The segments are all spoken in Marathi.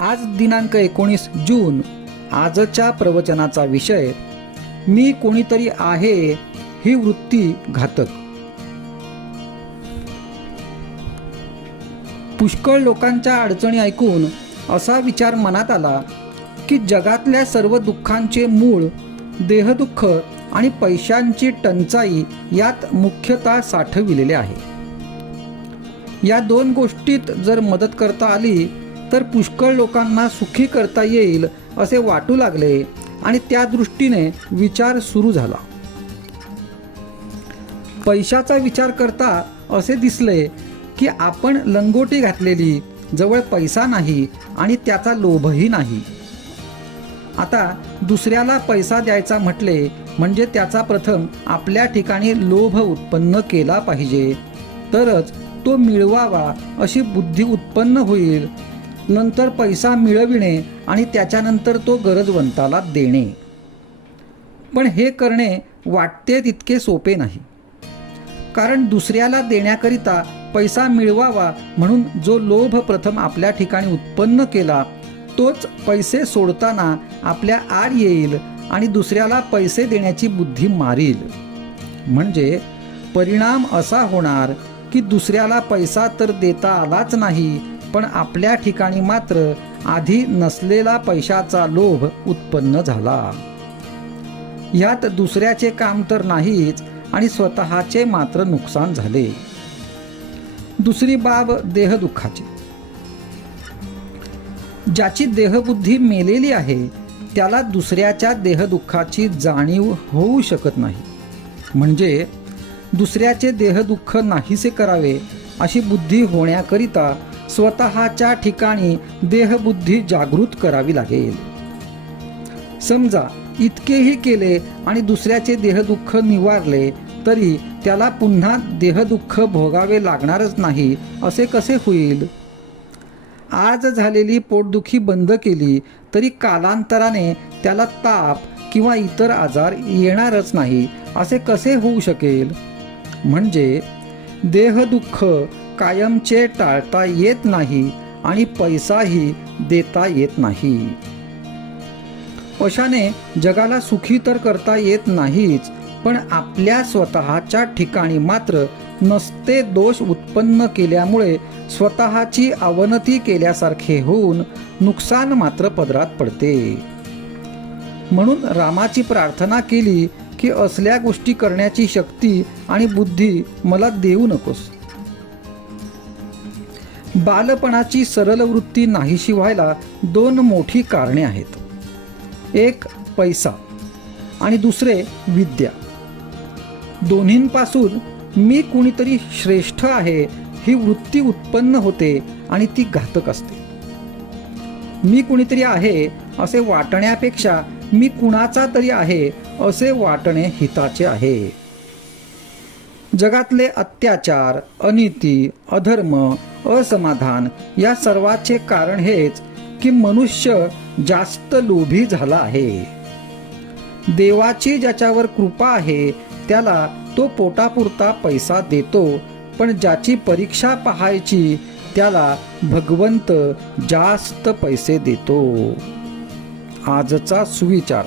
आज दिनांक 19 जून. आजच्या प्रवचनाचा विषय मी कोणीतरी आहे ही वृत्ती घातक. पुष्कळ लोकांच्या अडचणी ऐकून असा विचार मनात आला की जगातल्या सर्व दुःखांचे मूळ देहदुःख आणि पैशांची टंचाई यात मुख्यतः साठविलेले आहे. या दोन गोष्टीत जर मदत करता आली तर पुष्कळ लोकांना सुखी करता येईल असे वाटू लागले आणि त्या दृष्टीने विचार सुरू झाला. पैशाचा विचार करता असे दिसले की आपण लंगोटी घातलेली, जवळ पैसा नाही आणि त्याचा लोभही नाही. आता दुसऱ्याला पैसा द्यायचा म्हटले म्हणजे त्याचा प्रथम आपल्या ठिकाणी लोभ उत्पन्न केला पाहिजे, तरच तो मिळवावा अशी बुद्धी उत्पन्न होईल. नंतर पैसा मिळविणे आणि त्याच्यानंतर तो गरजवंताला देणे. पण हे करणे वाटते तितके सोपे नाही. कारण दुसऱ्याला देण्याकरिता पैसा मिळवावा म्हणून जो लोभ प्रथम आपल्या ठिकाणी उत्पन्न केला तोच पैसे सोडताना आपल्या आड येईल आणि दुसऱ्याला पैसे देण्याची बुद्धी मारील. म्हणजे परिणाम असा होणार की दुसऱ्याला पैसा तर देता आलाच नाही, पण आपल्या ठिकाणी मात्र आधी नसलेला पैशाचा लोभ उत्पन्न झाला. यात दुसऱ्याचे काम तर नाहीच आणि स्वतःचे मात्र नुकसान झाले. दुसरी बाब देहदुःखाची. ज्याची देहबुद्धी मेलेली आहे त्याला दुसऱ्याच्या देहदुःखाची जाणीव होऊ शकत नाही. म्हणजे दुसऱ्याचे देहदुःख नाहीसे करावे अशी बुद्धी होण्याकरिता स्वतःच्या ठिकाणी देहबुद्धी जागृत करावी लागेल. समजा इतकेही केले आणि दुसऱ्याचे देहदुःख निवारले तरी त्याला पुन्हा देहदुःख भोगावे लागणारच नाही असे कसे होईल? आज झालेली पोटदुखी बंद केली तरी कालांतराने त्याला ताप किंवा इतर आजार येणारच नाही असे कसे होऊ शकेल? म्हणजे देहदुःख कायमचे टाळता येत नाही आणि पैसाही देता येत नाही. अशाने जगाला सुखी तर करता येत नाहीच, पण आपल्या स्वतःच्या ठिकाणी मात्र नसते दोष उत्पन्न केल्यामुळे स्वतःची अवनती केल्यासारखे होऊन नुकसान मात्र पदरात पडते. म्हणून रामाची प्रार्थना केली की असल्या गोष्टी करण्याची शक्ती आणि बुद्धी मला देऊ नकोस. बालपणाची सरळ वृत्ती नाहीशी व्हायला दोन मोठी कारणे आहेत. एक पैसा आणि दुसरे विद्या. दोन्हींपासून मी कुणीतरी श्रेष्ठ आहे ही वृत्ती उत्पन्न होते आणि ती घातक असते. मी कुणीतरी आहे असे वाटण्यापेक्षा मी कुणाचा तरी आहे असे वाटणे हिताचे आहे. जगातले अत्याचार, अनिती, अधर्म, असमाधान या सर्वाचे कारण हेच की मनुष्य जास्त लोभी झाला आहे. देवाची ज्याच्यावर कृपा आहे त्याला तो पोटापुरता पैसा देतो, पण ज्याची परीक्षा पाहायची त्याला भगवंत जास्त पैसे देतो. आजचा सुविचार.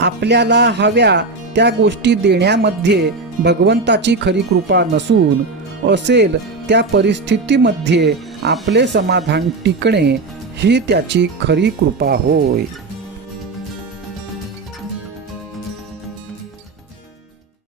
आपल्याला हव्या त्या गोष्टी देण्यामध्ये भगवंताची खरी कृपा नसून असेल त्या परिस्थितीमध्ये आपले समाधान टिकणे ही त्याची खरी कृपा होय.